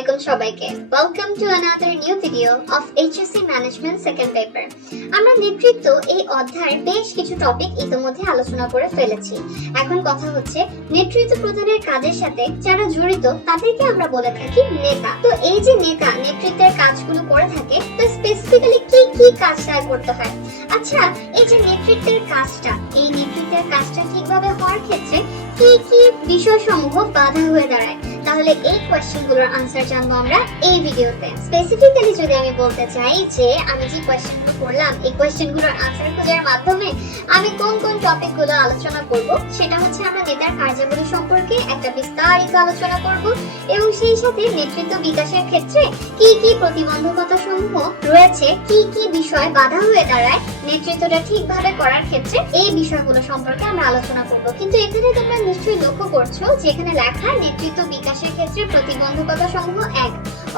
আলাইকুম সবাইকে। Welcome to another new video of HSC management second paper. আমরা নেতৃত্ব এই অধ্যায়ের বেশ কিছু টপিক ইতিমধ্যে আলোচনা করে ফেলেছি। এখন কথা হচ্ছে নেতৃত্ব প্রদানের কাজের সাথে যারা জড়িত তাদেরকে আমরা বলে থাকি নেতা। তো এই যে নেতা নেতৃত্বের কাজগুলো করে থাকে, তো স্পেসিফিক্যালি কি কি কাজ তার করতে হয়। আচ্ছা, এই যে নেতৃত্বের কাজটা, এই নেতৃত্বের কাজটা ঠিকভাবে হওয়ার ক্ষেত্রে কি কি বিষয়সমূহ বাধা হয়ে দাঁড়ায়, তাহলে এই কোয়েশ্চেনগুলোর আনসার জানবো আমরা এই ভিডিওতে। স্পেসিফিক্যালি যদি আমি বলতে চাই যে আমি যে কোয়েশ্চেনগুলো করলাম, এই কোয়েশ্চেনগুলোর আনসার খোঁজার মাধ্যমে আমি কোন কোন টপিকগুলো আলোচনা করব, সেটা হচ্ছে আমরা নেতার কার্যাবলী সম্পর্কে একটা বিস্তারিত আলোচনা করব এবং সেই সাথে নেতৃত্ব বিকাশের ক্ষেত্রে কি কি প্রতিবন্ধকতা সমূহ রয়েছে, কি কি বিষয় বাধা হয়ে দাঁড়ায় নেতৃত্বটা ঠিকভাবে করার ক্ষেত্রে, এই বিষয়গুলো সম্পর্কে আমরা আলোচনা করব। কিন্তু এখানে তোমরা নিশ্চয়ই লক্ষ্য করছো যে এখানে লেখা নেতৃত্ব বিকাশের ক্ষেত্রে প্রতিবন্ধকতা সমূহ 1,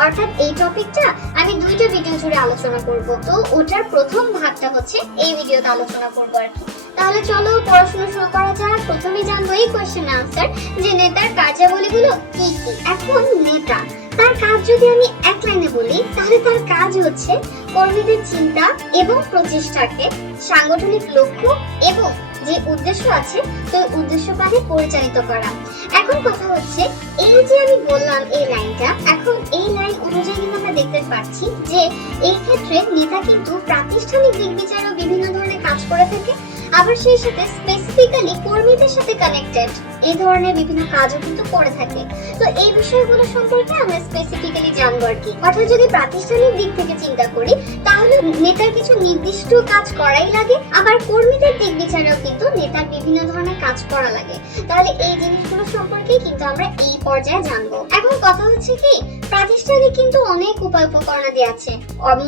অর্থাৎ এই টপিকটা আমি 2টা ভিডিও জুড়ে আলোচনা করব। তো ওটার প্রথম ভাগটা হচ্ছে এই ভিডিওতে আলোচনা করব আর কি। তাহলে চলো পড়াশোনা শুরু করা যাক। প্রথমেই জানবো এই কোশ্চেন আনসার যে নেতার কার্যাবলীগুলো কি কি। এখন নেতা, তার কাজ যদি আমি এক লাইনে বলি তাহলে তার কাজ হচ্ছে কর্মীদের চিন্তা এবং প্রচেষ্টাকে সাংগঠনিক লক্ষ্য এবং যে উদ্দেশ্য আছে সেই উদ্দেশ্য পানে পরিচালিত করা। এখন কথা হচ্ছে এই যে আমি বললাম এই লাইনটা, এখন এই লাইন অনুযায়ী কিন্তু আমরা দেখতে পাচ্ছি যে এই ক্ষেত্রে নেতা কিন্তু প্রাতিষ্ঠানিক দিক বিচারেও বিভিন্ন ধরনের কাজ করে থাকে, আবার সেই সাথে স্পেসিফিক্যালি কর্মীদের সাথে কানেক্টেড এই ধরনের বিভিন্ন কাজও কিন্তু করে থাকে। তো এই বিষয়গুলো সম্পর্কে আমরা স্পেসিফিক্যালি জানবো আর কি। অর্থাৎ যদি প্রাতিষ্ঠানিক দিক থেকে চিন্তা করি তাহলে নেতার কিছু নির্দিষ্ট কাজ করাই লাগে, আবার কর্মীদের দিক বিচারেও কিন্তু নেতার বিভিন্ন ধরনের কাজ করা লাগে। তাহলে এই জিনিসগুলো সম্পর্কে কিন্তু আমরা এই পর্যায়ে জানবো। এখন কথা হচ্ছে কি, প্রাতিষ্ঠানিক কিন্তু অনেক উপায় উপকরণাদি আছে,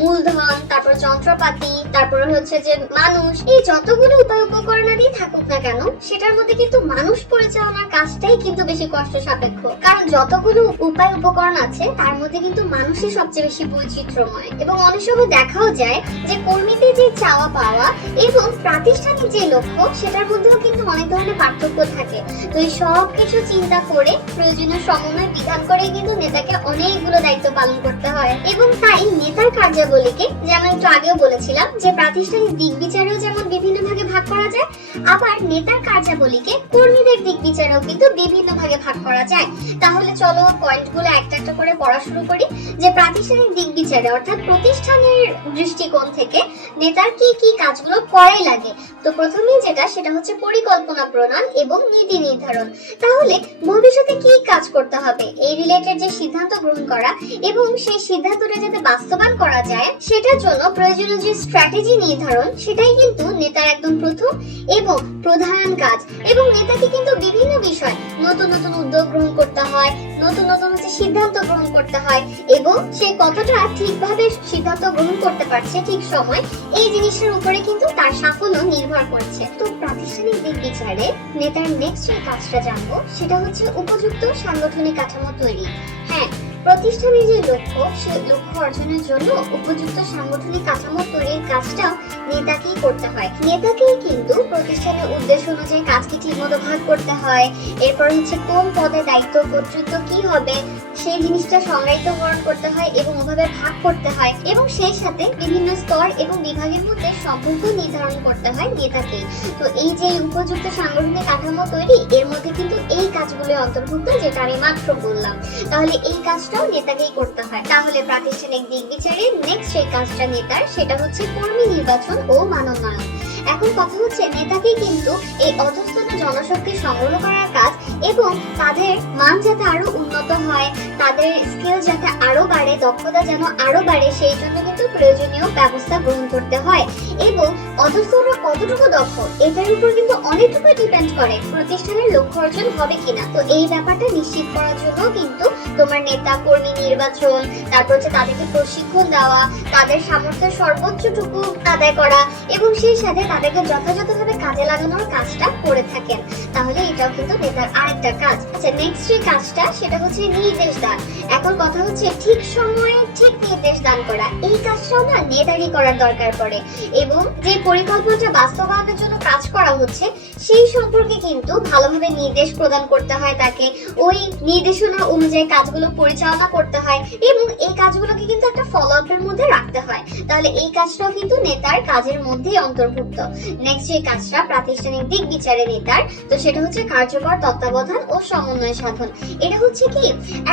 মূলধন, তারপর যন্ত্রপাতি, তারপর হচ্ছে যে মানুষ, এই যতগুলো উপায় উপকরণাদি থাকুক না কেন সেটার মধ্যে কিন্তু মানুষ পরিচালনার কাজটাই কিন্তু বেশি কষ্ট সাপেক্ষ। কারণ যতগুলো উপায় উপকরণ আছে তার মধ্যে কিন্তু মানুষই সবচেয়ে বেশি বৈচিত্র্যময়, এবং অনেক সময় দেখাও যায় যে কর্মীদের যে চাওয়া পাওয়া এবং প্রাতিষ্ঠানিক যে লক্ষ্য সেটার মধ্যেও কিন্তু অনেক ধরনের পার্থক্য থাকে। তো এই সব কিছু চিন্তা করে প্রয়োজনীয় সমন্বয় বিধান করে কিন্তু নেতাকে অনেকগুলো দায়িত্ব পালন করতে হয়। এবং তাই নেতার কার্যাবলীকে যেমন একটু আগেও বলেছিলাম যে প্রাতিষ্ঠানিক দিক বিচারেও যেমন বিভিন্ন ভাগে ভাগ করা যায়, আবার নেতার কার্যাবলীকে কর্মীদের দিক বিচারেও কিন্তু বিভিন্ন ভাগে ভাগ করা যায়। তাহলে চলো পয়েন্টগুলো একটা একটা করে পড়া শুরু করি যে প্রাতিষ্ঠানিক দিক বিচারে অর্থাৎ প্রতিষ্ঠানের দৃষ্টিকোণ থেকে নেতার কি কি কাজগুলো করাই লাগে। তো প্রথমেই যেটা সেটা হচ্ছে পরিকল্পনা প্রণয়ন এবং নীতি নির্ধারণ। তাহলে ভবিষ্যতে কি কাজ করতে হবে এই রিলেটেড যে সিদ্ধান্ত গ্রহণ করা এবং সেই সিদ্ধান্তটা যাতে বাস্তবায়ন করা যায় সেটার জন্য প্রয়োজনীয় যে স্ট্র্যাটেজি নির্ধারণ, সেটাই কিন্তু নেতার একদম প্রথম এবং প্রধান কাজ। এবং নেতাকে কিন্তু বিভিন্ন বিষয় নতুন নতুন উদ্যোগ গ্রহণ করতে হয়, নতুন নতুন সিদ্ধান্ত গ্রহণ করতে হয়, এবং সে কতটা ঠিকভাবে সিদ্ধান্ত গ্রহণ করতে পারছে ঠিক সময়, এই জিনিসের উপরে কিন্তু তার সাফল্য নির্ভর করছে। তো প্রাতিষ্ঠানিক দিক বিচারে নেতার নেক্সট যে কাজটা জানবো সেটা হচ্ছে উপযুক্ত সাংগঠনিক কাঠামো তৈরি। হ্যাঁ, প্রতিষ্ঠানের যে লক্ষ্য সেই লক্ষ্য অর্জনের জন্য উপযুক্ত সাংগঠনিক কাঠামো তৈরির কাজটাও নেতাকেই করতে হয়। নেতাকেই কিন্তু প্রতিষ্ঠানের উদ্দেশ্য অনুযায়ী কাজকে ঠিকমতো ভাগ করতে হয়, এরপর হচ্ছে কোন পদে দায়িত্ব কর্তৃত্ব কি হবে সেই জিনিসটা সংজ্ঞায়িতকরণ করতে হয় এবং ওভাবে ভাগ করতে হয়, এবং সেই সাথে বিভিন্ন স্তর এবং বিভাগের মধ্যে সম্পর্ক নির্ধারণ করতে হয় নেতাকে। তো এই যে উপযুক্ত সাংগঠনিক কাঠামো তৈরি, এর মধ্যে কিন্তু এই কাজগুলো অন্তর্ভুক্ত যেটা আমি মাত্র বললাম। তাহলে এই কাজটাও নেতাকেই করতে হয়। তাহলে প্রাতিষ্ঠানিক দিক বিচারে নেক্সট যে কাজটা নেতার সেটা হচ্ছে কর্মী নির্বাচন ও মানোন্নয়ন। এখন কথা হচ্ছে নেতাকে কিন্তু এই অধস্তন জনশক্তি সংগ্রহ করার কাজ এবং তাদের মান যাতে আরো উন্নত হয়, তাদের স্কিল যাতে আরো বাড়ে, দক্ষতা যেন আরো বাড়ে, সেই জন্য কিন্তু প্রয়োজনীয় ব্যবস্থা গ্রহণ করতে হয়। এবং অধস্তনরা কতটুকু দক্ষ এটার উপর কিন্তু অনেকটুকু ডিপেন্ড করে প্রতিষ্ঠানের লক্ষ্য অর্জন হবে কিনা। তো এই ব্যাপারটা নিশ্চিত করার জন্য কিন্তু তোমার নেতা কর্মী নির্বাচন, তারপর হচ্ছে তাদেরকে প্রশিক্ষণ দেওয়া, তাদের সামর্থ্যের সর্বোচ্চটুকু আদায় করা এবং সেই সাথে তাদেরকে যথাযথভাবে কাজে লাগানোর কাজটা করে থাকে থাকেন, তাহলে এটাও কিন্তু নেতার আরেকটা কাজ। আচ্ছা, নেক্সট যে কাজটা সেটা হচ্ছে নির্দেশ দান। এখন কথা হচ্ছে ঠিক সময়ে ঠিক নির্দেশ দান করা, এই কাজটাও না নেতারই করার দরকার পড়ে। এবং যে পরিকল্পনাটা বাস্তবায়নের জন্য কাজ করা হচ্ছে সেই সম্পর্কে কিন্তু ভালোভাবে নির্দেশ প্রদান করতে হয় তাকে, ওই নির্দেশনা অনুযায়ী কাজগুলো পরিচালনা করতে হয় এবং এই কাজগুলোকে কিন্তু একটা ফলো আপের মধ্যে রাখতে হয়। তাহলে এই কাজটাও কিন্তু নেতার কাজের মধ্যেই অন্তর্ভুক্ত। নেক্সট যে কাজটা প্রাতিষ্ঠানিক দিক বিচারে নেতার, তো সেটা হচ্ছে কার্যকর তত্ত্বাবধান ও সমন্বয় সাধন। এটা হচ্ছে কি,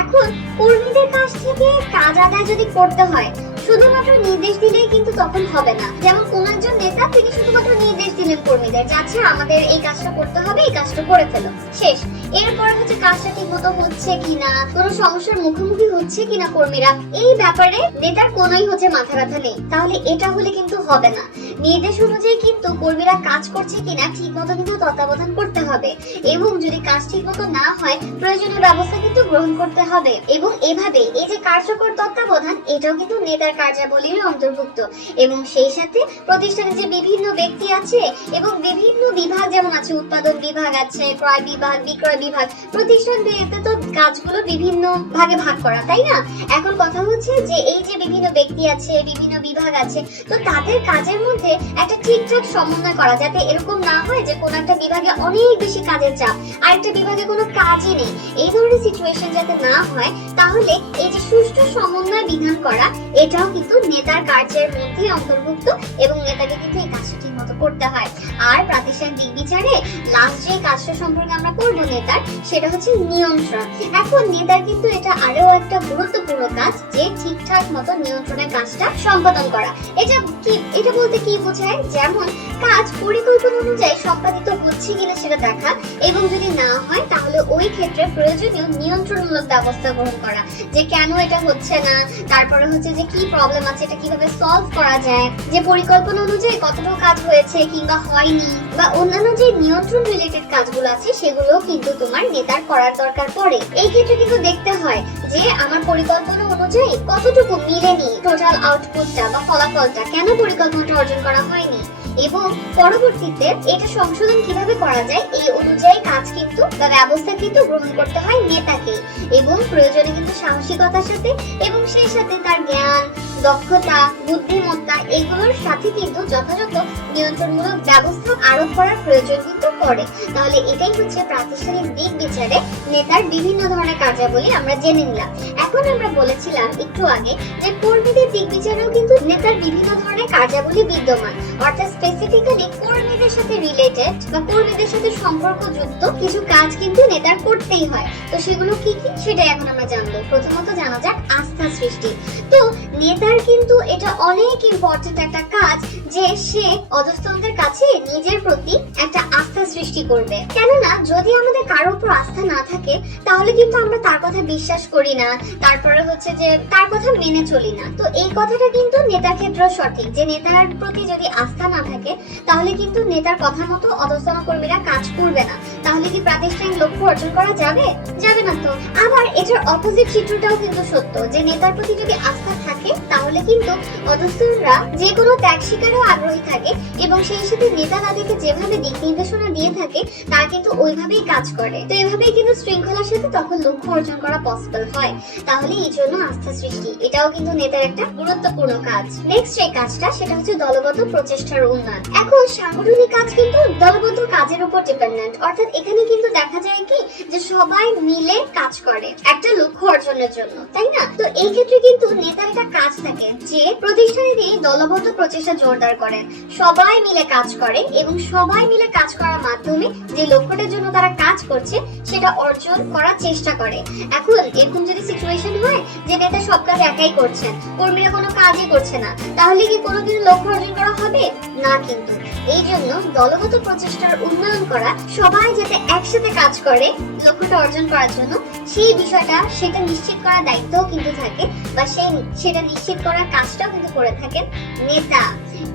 এখন কর্মীদের কাছ থেকে কাজ আদায় যদি করতে হয় শুধুমাত্র নির্দেশ দিলেই কিন্তু তখন হবে না। যেমন কোন একজন নেতা তিনি শুধুমাত্র নির্দেশ দিলেন কর্মীদের যে আচ্ছা আমাদের এই কাজটা করতে হবে, এই কাজটা করে ফেলো, শেষ। এরপরে হচ্ছে কাজটা ঠিক মতো হচ্ছে কিনা, কোনো সমস্যার মুখোমুখি হচ্ছে কিনা কর্মীরা, এই ব্যাপারে নেতার কোনোই হচ্ছে মাথা ব্যথা নেই। তাহলে এটা হলে কিন্তু হবে না। নির্দেশ অনুযায়ী কিন্তু কর্মীরা কাজ করছে কিনা ঠিক মতো কিন্তু তত্ত্বাবধান করতে হবে এবং যদি কাজ ঠিক মতো না হয় প্রয়োজনীয় ব্যবস্থা কিন্তু গ্রহণ করতে হবে। এবং এভাবে এই যে কার্যকর তত্ত্বাবধান এটাও কিন্তু নেতার কার্যাবলীর অন্তর্ভুক্ত। এবং সেই সাথে প্রতিষ্ঠানে যে বিভিন্ন ব্যক্তি আছে এবং বিভিন্ন বিভাগ যেমন আছে, উৎপাদন বিভাগ আছে, ক্রয় বিভাগ, বিক্রয় বিভাগ, প্রতিষ্ঠান ভেদে তো কাজগুলো বিভিন্ন ভাগে ভাগ করা, তাই না? এখন কথা হচ্ছে যে এই যে বিভিন্ন ব্যক্তি আছে, বিভিন্ন বিভাগ আছে, তো তাদের কাজের মধ্যে একটা ঠিকঠাক সমন্বয় করা, যাতে এরকম না হয় যে কোন একটা বিভাগে অনেক বেশি কাজের চাপ আর একটা বিভাগে কোনো কাজই নেই, এই ধরনের সিচুয়েশন যাতে না হয়, তাহলে এই যে সুষ্ঠু সমন্বয় বিধান করা এটাও কিন্তু নেতার কার্যের মধ্যে অন্তর্ভুক্ত এবং নেতাকে কিন্তু এই কাজটা ঠিক মতো করতে হয়। আর প্রাতিষ্ঠানিক দিক বিচারে লাস্ট যে কাজটা সম্পর্কে আমরা করবো নেতার, সেটা হচ্ছে নিয়ন্ত্রণ। এখন নেতার কিন্তু এটা আরো একটা গুরুত্বপূর্ণ কাজ যে ঠিকঠাক মতো নিয়ন্ত্রণের কাজটা সম্পাদন করা। এটা বলতে কি বোঝায়, যেমন কাজ পরিকল্পনা অনুযায়ী সম্পাদিত হচ্ছে কিনা সেটা দেখা এবং যদি না হয় তাহলে ওই ক্ষেত্রে প্রয়োজনীয় নিয়ন্ত্রণমূলক ব্যবস্থা গ্রহণ করা, যে কেন এটা হচ্ছে না, তারপরে হচ্ছে যে কি প্রবলেম আছে, এটা কিভাবে সলভ করা যায়, যে পরিকল্পনা অনুযায়ী কতটুকু কাজ হয়েছে কিংবা হয়নি, বা অন্যান্য যে নিয়ন্ত্রণ রিলেটেড কাজগুলো আছে সেগুলো কিন্তু তোমার নেতার করার দরকার পড়ে। এই ক্ষেত্রে কিন্তু দেখতে হয় যে আমার পরিকল্পনা অনুযায়ী কতটুকু মিলেনি টোটাল আউটপুটটা বা ফলাফলটা, কেন পরিকল্পনাটা অর্জন করা হয়নি এবং পরবর্তীতে এটা সংশোধন কিভাবে করা যায়, এই অনুযায়ী কাজ কিন্তু বা ব্যবস্থা কিন্তু গ্রহণ করতে হয় নেতাকে। এবং প্রয়োজনে কিন্তু সাহসিকতার সাথে এবং সেই সাথে তার জ্ঞান, দক্ষতা, বুদ্ধিমত্তা এগুলোর সাথে কিন্তু যথাযথ নিয়ন্ত্রণমূলক ব্যবস্থা আরোপ করার প্রয়োজন কিন্তু পড়ে। তাহলে এটাই হচ্ছে প্রাতিষ্ঠানিক দিক বিচারে নেতার বিভিন্ন ধরনের কার্যাবলী আমরা জেনে নিলাম। এখন আমরা বলেছিলাম একটু আগে যে কর্মীদের দিক বিচারেও কিন্তু নেতার বিভিন্ন ধরনের কার্যাবলী বিদ্যমান, অর্থাৎ স্পেসিফিক্যালি কর্মীদের সাথে রিলেটেড বা কর্মীদের সাথে সম্পর্কযুক্ত কিছু কাজ কিন্তু নেতার করতেই হয়। তো সেগুলো কি কি সেটা এখন আমরা জানবো। প্রথমত জানা যাক আস্থা সৃষ্টি। তো নেতার কিন্তু এটা অনেক ইম্পর্টেন্ট একটা কাজ যে সে অধস্তনদের কাছে নিজের প্রতি একটা আস্থা সৃষ্টি করবে। কেননা যদি আমাদের কারোর উপর আস্থা না থাকে তাহলে কিন্তু আমরা তার কথা বিশ্বাস করি না, তারপরে হচ্ছে যে তার কথা মেনে চলি না। তো এই কথাটা কিন্তু নেতার ক্ষেত্রেও সঠিক, যে নেতার প্রতি যদি আস্থা না থাকে তাহলে কিন্তু নেতার কথা মতো অধস্তন কর্মীরা কাজ করবে না। তাহলে কি প্রাতিষ্ঠানিক লক্ষ্য অর্জন করা যাবে? যাবে না তো। আবার এটার অপোজিট চিত্রটাও কিন্তু সত্য, যে নেতার প্রতি যদি আস্থা থাকে তাহলে কিন্তু অধস্তনরা যে কোনো ত্যাগ স্বীকারেও আগ্রহী থাকে এবং সেই সাথে নেতা তাদেরকে যেভাবে দিক নির্দেশনা দিয়ে থাকে তারা কিন্তু ওইভাবেই কাজ করে। তো এভাবেই কিন্তু শৃঙ্খলার সাথে তখন লক্ষ্য অর্জন করা পসিবল হয়। তাহলে এই জন্য আস্থা সৃষ্টি এটাও কিন্তু নেতার একটা গুরুত্বপূর্ণ কাজ। নেক্সট যে কাজটা সেটা হচ্ছে দলগত প্রচেষ্টার উন্নয়ন। এখন সাংগঠনিক কাজ কিন্তু দলবদ্ধ কাজের উপর ডিপেন্ডেন্ট, অর্থাৎ এখানে কিন্তু দেখা যায় কি যে সবাই মিলে কাজ করে একটা লক্ষ্য অর্জনের জন্য, তাই না? তো এই ক্ষেত্রে কিন্তু নেতার একটা কাজ থাকে যে প্রতিষ্ঠানের এই দলবদ্ধ প্রচেষ্টা জোরদার করেন, সবাই মিলে কাজ করে এবং সবাই মিলে কাজ করার মাধ্যমে যে লক্ষ্যটার জন্য তারা কাজ করছে সেটা অর্জন করার চেষ্টা করে। এখন এরকম যদি সিচুয়েশন হয় যে নেতা সব কাজ একাই করছেন, কর্মীরা কোনো কাজই করছে না, তাহলে কি কোনোদিন লক্ষ্য অর্জন করা হবে না? কিন্তু এই জন্য দলগত প্রচেষ্টার উন্নয়ন করা, সবাই যাতে একসাথে কাজ করে লক্ষ্যটা অর্জন করার জন্য, সেই বিষয়টা সেটা নিশ্চিত করার দায়িত্বও কিন্তু থাকে বা সেটা নিশ্চিত করার কাজটাও কিন্তু করে থাকেন নেতা।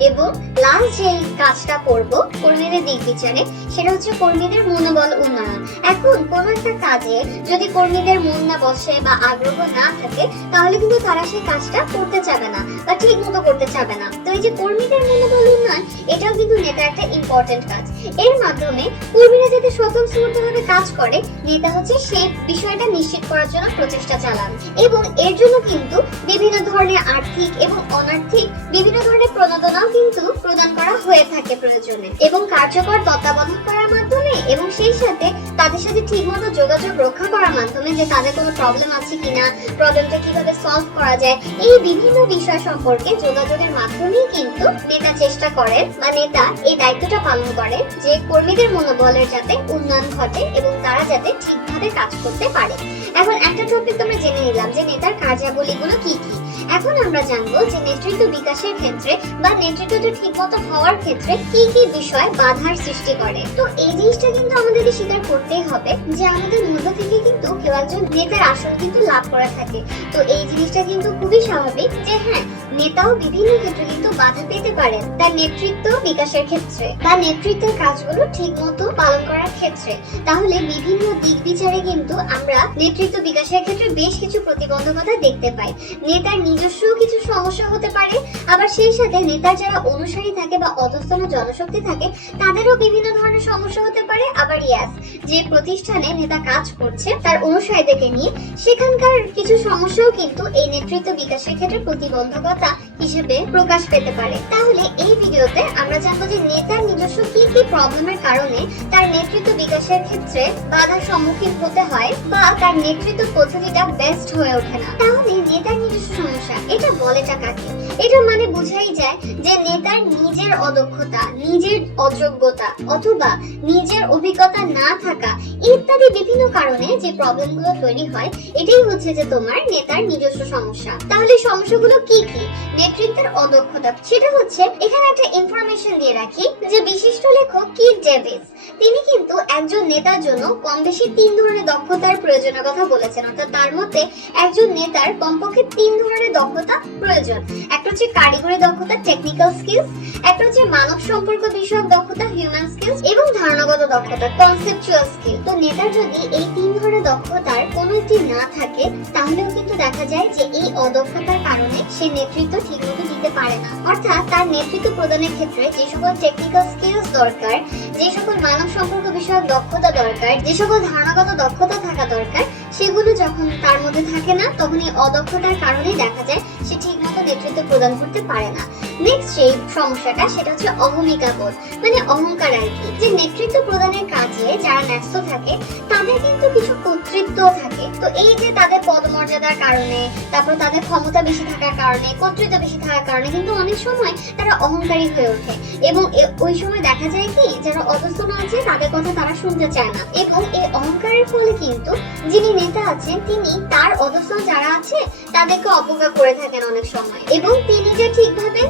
এবং লাস্ট যে কাজটা করব কর্মীদের দিক বিচারে সেটা হচ্ছে কর্মীদের মনোবল উন্নয়ন। এখন কোন একটা কাজে যদি কর্মীদের মন না বসে বা আগ্রহ না থাকে তাহলে কিন্তু তারা সেই কাজটা করতে চাবে না বা ঠিক মতো করতে চাবে না। তো এই যে কর্মীদের মনোবল উন্নয়ন, এটাও কিন্তু নেতা একটা ইম্পর্টেন্ট কাজ। এর মাধ্যমে কর্মীরা যাতে স্বতঃস্ফূর্তভাবে কাজ করে, নেতা হচ্ছে সেই বিষয়টা নিশ্চিত করার জন্য প্রচেষ্টা চালান, এবং এর জন্য কিন্তু বিভিন্ন ধরনের আর্থিক এবং অনার্থিক বিভিন্ন ধরনের প্রণোদনাও কিন্তু প্রদান করা হয়ে থাকে প্রয়োজনে, এবং কার্যকর তত্ত্বাবধান করার মাধ্যমে এবং সেই সাথে তাদের সাথে ঠিকমতো যোগাযোগ রক্ষা করার মাধ্যমে যে তাদের কোনো প্রবলেম আছে কিনা, প্রবলেমটা কিভাবে সলভ করা যায়, এই বিভিন্ন বিষয় সম্পর্কে যোগাযোগের মাধ্যমেই কিন্তু নেতা চেষ্টা করেন বা নেতা এই দায়িত্বটা পালন করে যে কর্মীদের মনোবলের যাতে উন্নয়ন ঘটে এবং তারা যাতে ঠিকভাবে কাজ করতে পারে। এখন একটা টপিক তোমরা জেনে নিলাম যে নেতার কার্যাবলীগুলো কি কি। এখন আমরা জানবো যে নেতৃত্ব বিকাশের ক্ষেত্রে বা নেতৃত্বটা ঠিকমতো হওয়ার ক্ষেত্রে কি কি বিষয় বাধার সৃষ্টি করে। তো এই জিনিসটা কিন্তু আমাদেরকে স্বীকার করতেই হবে যে আমাদের মধ্য থেকে কিন্তু কেউ একজন নেতার আসন কিন্তু লাভ করে থাকে। তো এই জিনিসটা কিন্তু খুবই স্বাভাবিক যে হ্যাঁ, নেতাও বিভিন্ন ক্ষেত্রে কিন্তু বাধা পেতে পারেন তার নেতৃত্ব বিকাশের ক্ষেত্রে বা নেতৃত্বের কাজগুলো ঠিকমতো পালন করার ক্ষেত্রে। তাহলে বিভিন্ন দিক বিচারে কিন্তু আমরা নেতৃত্ব বিকাশের ক্ষেত্রে বেশ কিছু প্রতিবন্ধকতা দেখতে পাই। নেতার নিজস্ব কিছু সমস্যা হতে পারে, আবার সেই সাথে নেতার যারা অনুসারী থাকে বা অধস্তন জনশক্তি থাকে তাদেরও বিভিন্ন ধরনের সমস্যা হতে পারে। আবার ইয়াস, যে প্রতিষ্ঠানে নেতা কাজ করছে তার অনুসারীদেরকে নিয়ে সেখানকার কিছু সমস্যাও কিন্তু এই নেতৃত্ব বিকাশের ক্ষেত্রে প্রতিবন্ধকতা হিসেবে প্রকাশ পেতে পারে। তাহলে এই ভিডিওতে আমরা জানবো যে নেতার নিজস্ব কি কি প্রবলেমের কারণে তার নেতৃত্ব বিকাশের ক্ষেত্রে বাধার সম্মুখীন হতে হয় বা তার নেতৃত্ব পদ্ধতিটা বেস্ট হয়ে ওঠে না। তাহলে নেতার নিজস্ব সমস্যা এটা বলেটা কাকে? এটা মানে বোঝাই যায় যে নেতার নিজের অদক্ষতা, নিজের অযোগ্যতা অথবা নিজের অভিজ্ঞতা না থাকা ইত্যাদি বিভিন্ন কারণে যে প্রবলেমগুলো তৈরি হয়, এটাই হচ্ছে যে তোমার নেতার নিজস্ব সমস্যা। তাহলে সমস্যাগুলো কি কি? নেতৃত্বের অদক্ষতা, সেটা হচ্ছে এখানে একটা ইনফরমেশন দিয়ে রাখি যে বিশিষ্ট লেখক কিথ ডেভিস তিনি কিন্তু একজন নেতার জন্য কম বেশি 3 ধরনের দক্ষতার প্রয়োজনের কথা বলেছেন। অর্থাৎ তার মতে একজন নেতার কমপক্ষে 3 ধরনের দক্ষতা প্রয়োজন। একটা হচ্ছে কারিগরি দক্ষতা, টেকনিক্যাল স্কিলস, একটা হচ্ছে মানব সম্পর্ক বিষয়ক দক্ষতা, হিউম্যান স্কিলস, এবং ধারণাগত দক্ষতা, কনসেপচুয়াল স্কিল। তো নেতার যদি এই 3 ধরনের দক্ষতার কোনো একটি না থাকে তাহলেও কিন্তু দেখা যায় যে এই অদক্ষতার কারণে সে নেতৃত্ব ঠিকমতো দিতে পারে না। অর্থাৎ তার নেতৃত্ব প্রদানের ক্ষেত্রে যে সকল টেকনিক্যাল স্কিলস দরকার, যে সকল মানব সম্পর্ক বিষয়ক দক্ষতা দরকার, যে সকল ধারণাগত দক্ষতা থাকা দরকার, সেগুলো যখন তার মধ্যে থাকে না তখন এই অদক্ষতার কারণেই দেখা যায় সে ঠিকমতো নেতৃত্ব প্রদান করতে পারে না। নেক্সট যে সমস্যাটা সেটা হচ্ছে অহমিকা বোধ, মানে অহংকার আর কি। যে নেতৃত্ব প্রদানের কাজে যারা ন্যস্ত থাকে তাদের কিন্তু কিছু কর্তৃত্ব থাকে। তো এই যে তাদের পদমর্যাদার কারণে, তারপর তাদের ক্ষমতা বেশি থাকার কারণে, কর্তৃত্ব বেশি থাকার কারণে কিন্তু অনেক সময় তারা অহংকারী হয়ে ওঠে, এবং ওই সময় দেখা যায় কি যারা অধস্তন আছে তাদের কথা তারা শুনতে চায় না, এবং এই অহংকারের ফলে কিন্তু যিনি নেতা আছেন তিনি তার অধস্তন যারা আছে তাদেরকে অবজ্ঞা করে থাকেন অনেক সময়, এবং তিনি যে ঠিক ভাবেন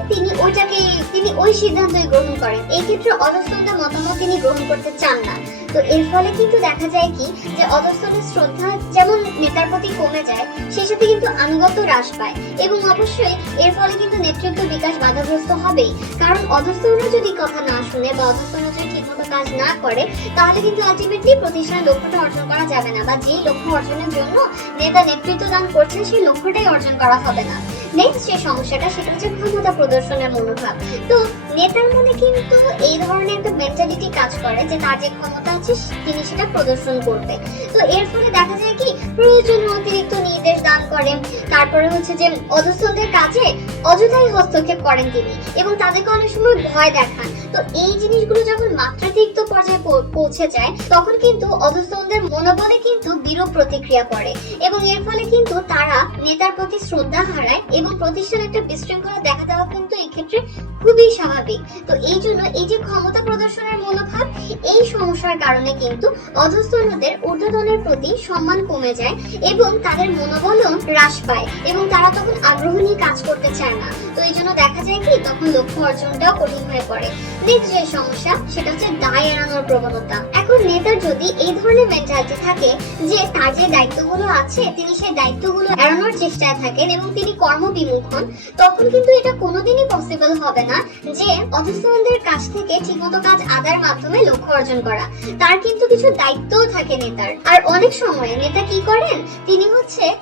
তিনি ওই সিদ্ধান্তই গ্রহণ করেন। এই ক্ষেত্রে অধস্তনদের মতামত তিনি গ্রহণ করতে চান না। তো এর ফলে কিন্তু দেখা যায় কি যে অধস্তনের শ্রদ্ধা যেমন নেতার প্রতি কমে যায়, সেই সাথে কিন্তু আনুগত্য হ্রাস পায়, এবং অবশ্যই এর ফলে কিন্তু নেতৃত্ব বিকাশ বাধাগ্রস্ত হবেই। কারণ অধস্তনরা যদি কথা না শুনে বা অধস্তনরা যদি ঠিকমতো কাজ না করে তাহলে কিন্তু আলটিমেটলি প্রতিষ্ঠানের লক্ষ্যটা অর্জন করা যাবে না, বা যেই লক্ষ্য অর্জনের জন্য নেতা নেতৃত্ব দান করছে সেই লক্ষ্যটাই অর্জন করা হবে না। নেক্সট যে সমস্যাটা সেটা হচ্ছে ক্ষমতা প্রদর্শনের মনোভাব। তো নেতার মনে কিন্তু এই ধরনের একটা মেন্টালিটি কাজ করে যে তার যে ক্ষমতা আছে তিনি সেটা প্রদর্শন করবে। তো এর ফলে দেখা যায় কি প্রয়োজনীয় অতিরিক্ত নির্দেশ দান করেন, তারপরে হচ্ছে যে অধস্তনদের কাজে অযথাই হস্তক্ষেপ করেন তিনি, এবং তাদেরকে অনেক সময় ভয় দেখান। তো এই জিনিসগুলো যখন মাত্রাতিরিক্ত পর্যায়ে পৌঁছে যায় তখন কিন্তু অধস্তনদের মনোবলে কিন্তু বিরূপ প্রতিক্রিয়া পড়ে, এবং এর ফলে কিন্তু তারা নেতার প্রতি শ্রদ্ধা হারায়, এবং প্রতিষ্ঠানে একটা বিশৃঙ্খলা দেখা দেওয়া কিন্তু এই ক্ষেত্রে খুবই স্বাভাবিক। তো এই জন্য এই যে ক্ষমতা প্রদর্শনের মনোভাব, এই সমস্যার কারণে কিন্তু অধস্তনদের ঊর্ধ্বতনের প্রতি সম্মান কমে যায় এবং তাদের মনোবলও হ্রাস পায়, এবং তারা তখন আগ্রহ নিয়ে কাজ করতে চায় না। তো এই জন্য দেখা যায় কি তখন লক্ষ্য অর্জনটাও কঠিন হয়ে পড়ে। নেক্সট যে সমস্যা সেটা হচ্ছে দায় এড়ানোর প্রবণতা। এখন নেতার যদি এই ধরনের মেন্টালিটি থাকে যে তার যে দায়িত্বগুলো আছে তিনি সেই দায়িত্বগুলো এড়ানোর চেষ্টায় থাকেন এবং তিনি কর্ম কর্মবিমুখ হন, তখন কিন্তু এটা কোনোদিনই পসিবল হবে না যে অধস্তনদের কাছ থেকে ঠিকমতো কাজ আদায়ের মাধ্যমে লক্ষ্য অর্জন করা। তার কিন্তু কিছু দায়িত্বও থাকে নেতার। আর অনেক সময় নেতা কি করেন, তিনি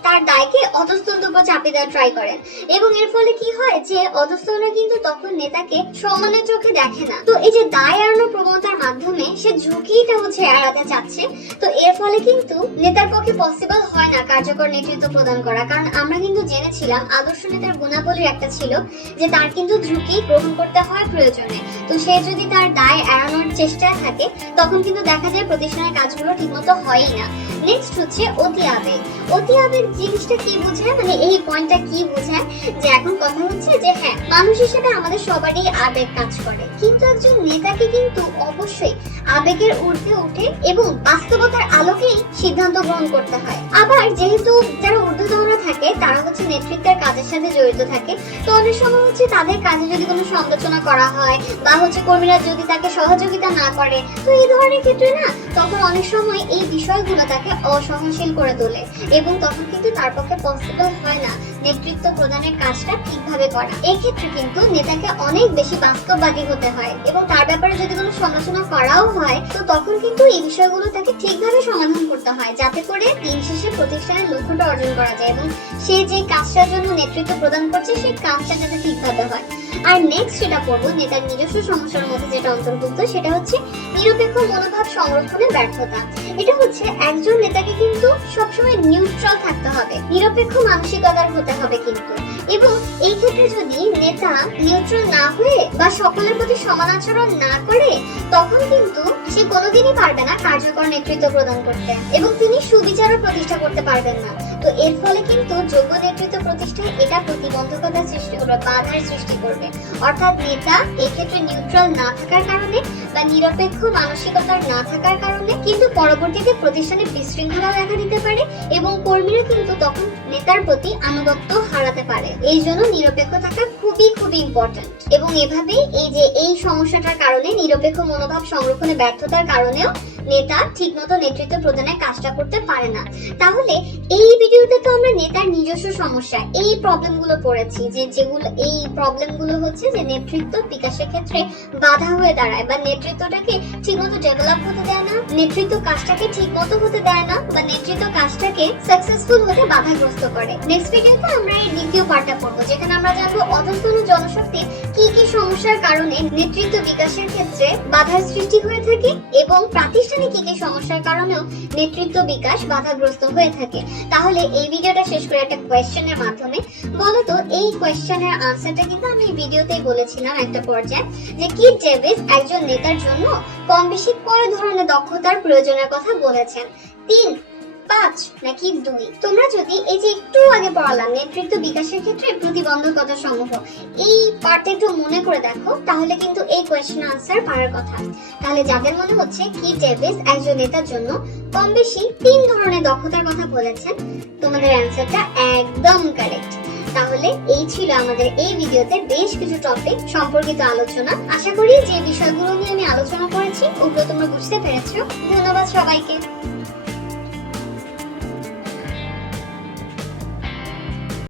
তার দায়কে অধস্তনদের উপর চাপিয়ে দেওয়ার ট্রাই করেন, এবং এর ফলে কি হয় যে অধস্তনরা কিন্তু তখন নেতাকে সম্মানের চোখে দেখে না। তো এই যে দায় এড়ানোর প্রবণতার মাধ্যমে সে ঝুঁকিটা এড়াতে চাচ্ছে, তো এর ফলে কিন্তু নেতার পক্ষে পসিবল হয় না কার্যকর নেতৃত্ব প্রদান করা। কারণ আমরা কিন্তু জেনেছিলাম আদর্শ নেতার গুণাবলীর একটা ছিল যে তার কিন্তু ঝুঁকি গ্রহণ করতে হয় প্রয়োজনে। তো সে যদি তার দায় এড়ানোর চেষ্টায় থাকে, তখন কিন্তু দেখা যায় প্রতিষ্ঠানের কাজগুলো ঠিকমতো হয়ই না। নেক্সট হচ্ছে অতি আবেগ। অতি আবেগ জিনিসটা কি বোঝায়, মানে এই পয়েন্টটা কি বোঝায়, যে এখন কথা হচ্ছে যে হ্যাঁ, মানুষ হিসেবে আমাদের সবারই আবেগ কাজ করে, কিন্তু একজন নেতাকে কিন্তু অবশ্যই আবেগের ঊর্ধ্বে উঠে এবং বাস্তবতার আলোকেই সিদ্ধান্ত গ্রহণ করতে হয়। আবার যেহেতু যারা ঊর্ধ্বতনরা থাকে তারা নেতৃত্বের কাজের সাথে জড়িত থাকে, তো অনেক সময় তাদের কাজে যদি কোনো সমালোচনা করা হয় বা কর্মীরা যদি তাকে সহযোগিতা না করে, তো এই ধরনের ক্ষেত্রে না তখন অনেক সময় এই বিষয়গুলো তাকে অসহনশীল করে তোলে, এবং তখন কিন্তু তার পক্ষে পসিবল হয় না নেতৃত্ব প্রদানের কাজটা ঠিকভাবে করা। এই ক্ষেত্রে কিন্তু নেতাকে অনেক বেশি বাস্তববাদী হতে হয়, এবং তার ব্যাপারে যদি কোনো সমালোচনা করাও হয়, তো তখন কিন্তু এই বিষয়গুলো তাকে ঠিকভাবে সমাধান করতে হয়, যাতে করে দিন শেষে প্রতিষ্ঠানের লক্ষ্যটা অর্জন করা যায় এবং সে যে কাজটার জন্য নেতৃত্ব প্রদান করছে সেই কাজটা যাতে ঠিকভাবে হয়। আর নেক্সট যেটা পড়বো, নেতার নিজস্ব সমস্যার মধ্যে যেটা অন্তর্ভুক্ত, সেটা নিরপেক্ষ মনোভাব সংরক্ষণে ব্যর্থতা। এটা একজন নেতাকে কিন্তু সবসময় নিউট্রাল থাকতে হবে, নিরপেক্ষ মানসিকতার হতে হবে কিন্তু। এবং এই ক্ষেত্রে যদি নেতা নিউট্রাল না হয়ে বা সকলের প্রতি সমান আচরণ না করে, তখন কিন্তু সে কোনোদিনই পারবে না কার্যকর নেতৃত্ব প্রদান করতে, এবং তিনি সুবিচারও প্রতিষ্ঠা করতে পারবেন না। তো এর ফলে কিন্তু যোগ্য নেতৃত্ব প্রতিষ্ঠায় এটা প্রতিবন্ধকতা সৃষ্টি করবে, বাধার সৃষ্টি করবে। অর্থাৎ নেতা এক্ষেত্রে নিউট্রাল না থাকার কারণে বা নিরপেক্ষ মানসিকতার না থাকার কারণে কিন্তু পরবর্তীতে প্রতিষ্ঠানে বিশৃঙ্খলা দেখা দিতে পারে, এবং কর্মীরা কিন্তু তখন নেতার প্রতি আনুগত্য হারাতে পারে। এই জন্য নিরপেক্ষ থাকা খুবই খুবই ইম্পর্টেন্ট। এবং এভাবেই এই সমস্যাটার কারণে, নিরপেক্ষ মনোভাব সংরক্ষণে ব্যর্থতার কারণেও নেতা ঠিকমতো নেতৃত্ব প্রদানের কাজটা করতে পারে না। তাহলে এই ভিডিওতে তো আমরা নেতার নিজস্ব সমস্যা, এই প্রবলেমগুলো পড়েছি, যেগুলো এই প্রবলেমগুলো যে নেতৃত্ব বিকাশের ক্ষেত্রে বাধা হয়ে দাঁড়ায়, বা নেতৃত্বটাকে ঠিকমতো ডেভেলপ হতে দেয় না, নেতৃত্ব কাজটাকে ঠিকমতো হতে দেয় না, বা নেতৃত্ব কাজটাকে সাকসেসফুল হতে বাধাগ্রস্ত করে। নেক্সট ভিডিওতে আমরা এই দ্বিতীয় পার্টটা পড়বো, যেখানে আমরা জানবো অধস্তন জনশক্তির কি কি সমস্যার কারণে নেতৃত্ব বিকাশের ক্ষেত্রে বাধার সৃষ্টি হয়ে থাকে, এবং প্রাতিষ্ঠানিক কি কি সমস্যার কারণেও নেতৃত্ব বিকাশ বাধাগ্রস্ত হয়ে থাকে। তাহলে এই ভিডিওটা শেষ করে একটা কোয়েশ্চেনের মাধ্যমে বলো তো, এই কোয়েশ্চেনের আনসারটা কিন্তু আমি এই ভিডিওতেই বলেছিলাম একটা পর্যায়ে, যে কিট ডেভিস একজন নেতার জন্য কম বেশি কয় ধরনের দক্ষতার প্রয়োজনের কথা বলেছেন? 3, 5 নাকি 2? তোমরা যদি এই যে একটু আগে পড়ালাম নেতৃত্ব বিকাশের ক্ষেত্রে প্রতিবন্ধকতা সমূহ, এই পার্টটা একটু মনে করে দেখো, তাহলে কিন্তু এই কোয়েশ্চেনের আনসার পারার কথা। তাহলে যাদের মনে হচ্ছে কিট ডেভিস একজন নেতার জন্য কম বেশি 3 ধরনের দক্ষতার কথা বলেছেন, তোমাদের অ্যানসারটা একদম কারেক্ট। তাহলে এই ছিল আমাদের এই ভিডিওতে বেশ কিছু টপিক সম্পর্কিত আলোচনা। আশা করি যে বিষয়গুলো নিয়ে আমি আলোচনা করেছি ওগুলো তোমরা বুঝতে পেরেছো। ধন্যবাদ সবাইকে।